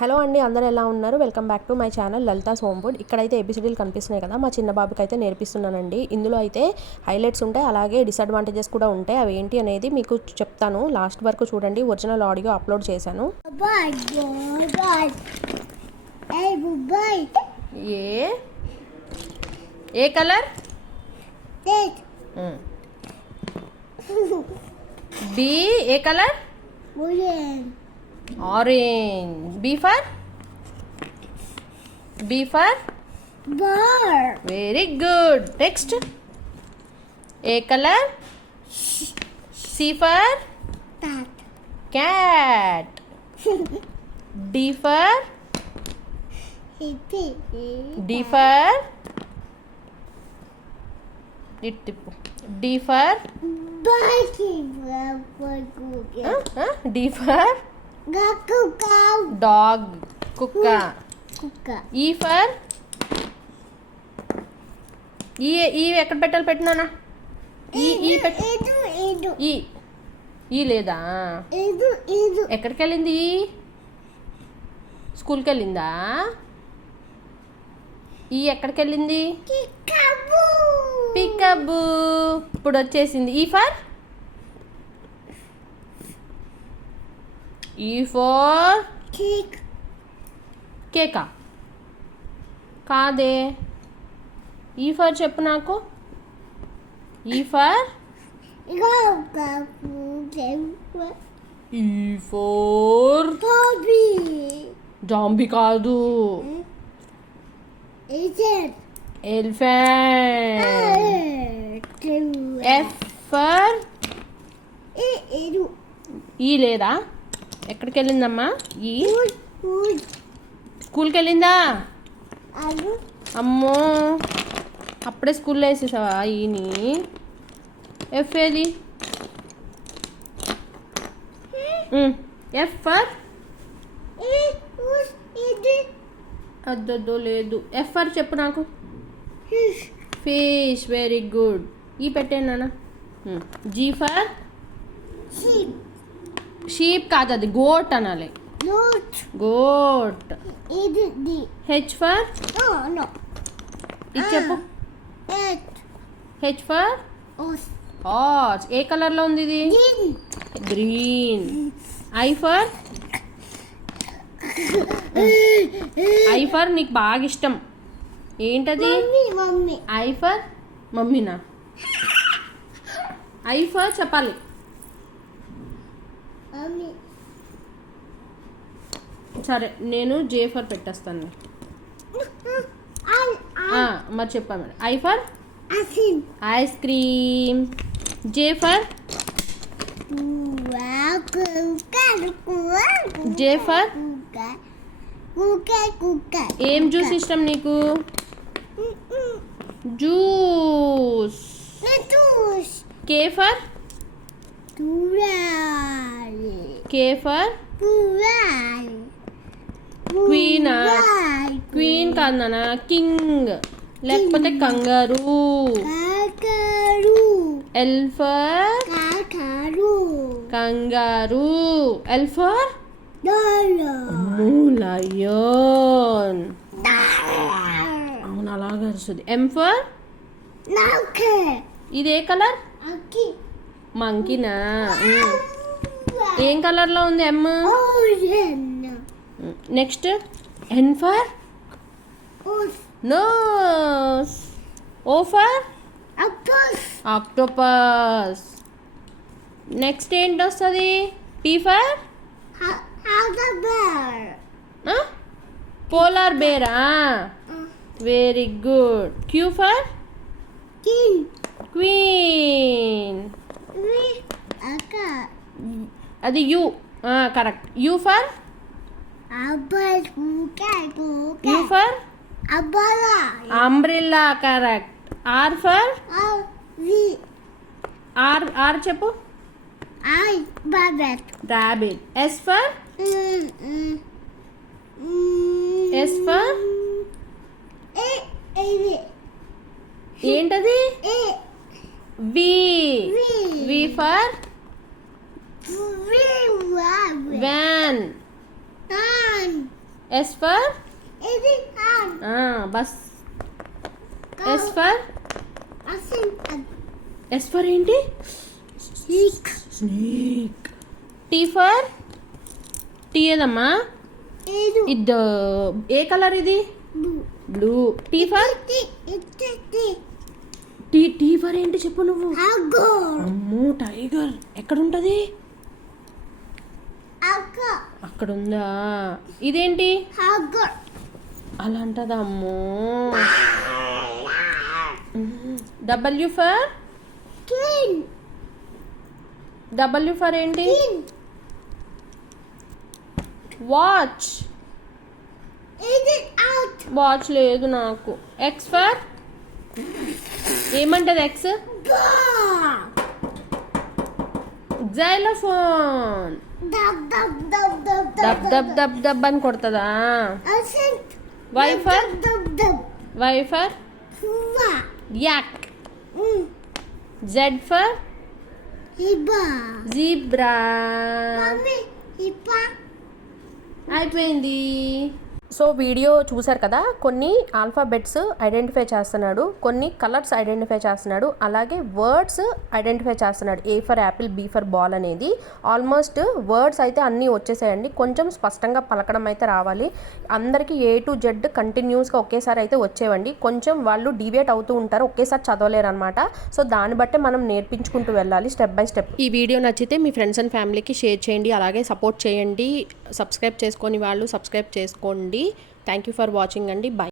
Hello అండి, అందరూ ఎలా ఉన్నారు? Welcome back to my channel Lalitha's home food. ఇక్కడైతే ఏబిసిడీలు కనిపిస్తున్నాయి కదా, మా చిన్న బాబుకి అయితే నేర్పిస్తున్నానండి. ఇందులో అయితే హైలైట్స్ ఉంటాయి, అలాగే డిసడ్వాంటేజెస్ కూడా ఉంటాయి. అవి ఏంటి అనేది మీకు చెప్తాను, లాస్ట్ వరకు చూడండి. ఒరిజినల్ ఆడియో అప్లోడ్ చేశాను. ఏ కలర్? బి ఏ colour? Orange. B for bird. Very good. Next. A color. C for cat. D for D for D for D for dog. కుక్క. ఈ ఫర్ ఈ ఎక్కడ పెట్టాలి? పెట్టినానా? ఈ లేదా? ఎక్కడికి వెళ్ళింది? స్కూల్కి వెళ్ళిందా? ఈ ఎక్కడికి వెళ్ళింది? పికబు. ఇప్పుడు వచ్చేసింది. ఈ ఫర్ కేకా? కాదే. ఈ ఫర్ చెప్పు నాకు. ఈ ఫర్ జాంబీ కాదు. ఎలిఫెంట్. ఎఫ్ ఫర్ ఈ లేదా? ఎక్కడికి వెళ్ళిందమ్మా? ఈ స్కూల్కి వెళ్ళిందా? అమ్మో, అప్పుడే స్కూల్లో వేసేసావా ఈని? ఎఫ్ ఏది? ఎఫ్ ఫర్ అద్దొద్దు లేదు. ఎఫ్ ఫర్ చెప్పు నాకు. ఫిష్. Very good. ఈ పెట్టాను నాన్న. జీ ఫర్ షీప్ కాదు, అది గోట్ అనాలి. గోట్. హెచ్ ఫర్ ఇది చెప్పు. H for horse. ఏ కలర్ లో ఉంది ఇది? Green. I for I for నీకు బాగా ఇష్టం ఏంటది? ఐ ఫర్ మమ్మీనా? ఐ ఫర్ చెప్పాలి. సరే, నేను జే ఫర్ పెట్టేస్తాను. మరి చెప్పాను. I for ice cream. J for J for ఏం జ్యూస్ ఇష్టం నీకు? Juice. K for queen. Queen కాదు నాన్న, కింగ్ లేకపోతే kangaroo. L for kangaroo. L for lion. అవును, అలాగే వస్తుంది. ఎం ఫర్ ఇది ఏ కలర్? మంకీనా? ఏం కలర్ లో ఉంది? M. Next N for nose. O for octopus. Next ఏంటి వస్తుంది? P for polar bear. Very good. Q for queen. అది U. Correct. U for U for umbrella. Correct. R for R చెప్పు. Rabbit. S for ఏంటది? V. V for van. S for Is it hand? Bus. S for Asin. S for ఏంటి? Sneak. Snake. T for T ఏదమ్మా? Edu. ఇది ఏ colour ఇది? Blue. Blue. Tea for It's tea for ఏంటి చెప్పు నువ్వు? Tiger. అమ్మో టైగర్ ఎక్కడ ఉంటది? Tiger. అక్కడ ఉందా? ఇదేంటి? Tiger. అలా అంటదా? అమ్మో. W for King. W for ఏంటి? King. Watch. Is it out? Watch లేదు నాకు. ఎక్స్ ఫర్ ఏమంటది? X Bar. Xylophone. Dub dub dub dub dub dub dub dub అని కొడుతుందా? Asin. Y for Dub dub. Y for Hua. Yak. Z for Hiba. Zebra. Mami. Hipa. అయిపోయింది. So video చూసారు కదా, కొన్ని alphabets identify చేస్తున్నాడు, కొన్ని colours identify చేస్తున్నాడు, అలాగే వర్డ్స్ ఐడెంటిఫై చేస్తున్నాడు. A for apple, B for ball అనేది. ఆల్మోస్ట్ వర్డ్స్ అయితే అన్నీ వచ్చేసాయండి. కొంచెం స్పష్టంగా పలకడం అయితే రావాలి. అందరికీ ఏ టు జెడ్ కంటిన్యూస్గా ఒకేసారి అయితే వచ్చేవండి. కొంచెం వాళ్ళు డివియేట్ అవుతూ ఉంటారు, ఒకేసారి చదవలేరు అనమాట. సో దాన్ని బట్టే మనం నేర్పించుకుంటూ వెళ్ళాలి స్టెప్ బై స్టెప్. ఈ వీడియో నచ్చితే మీ ఫ్రెండ్స్ అండ్ ఫ్యామిలీకి షేర్ చేయండి, అలాగే సపోర్ట్ చేయండి. సబ్స్క్రైబ్ చేసుకొని వాళ్ళు సబ్స్క్రైబ్ చేసుకోండి. థ్యాంక్ యూ ఫర్ వాచింగ్ అండి. బాయ్.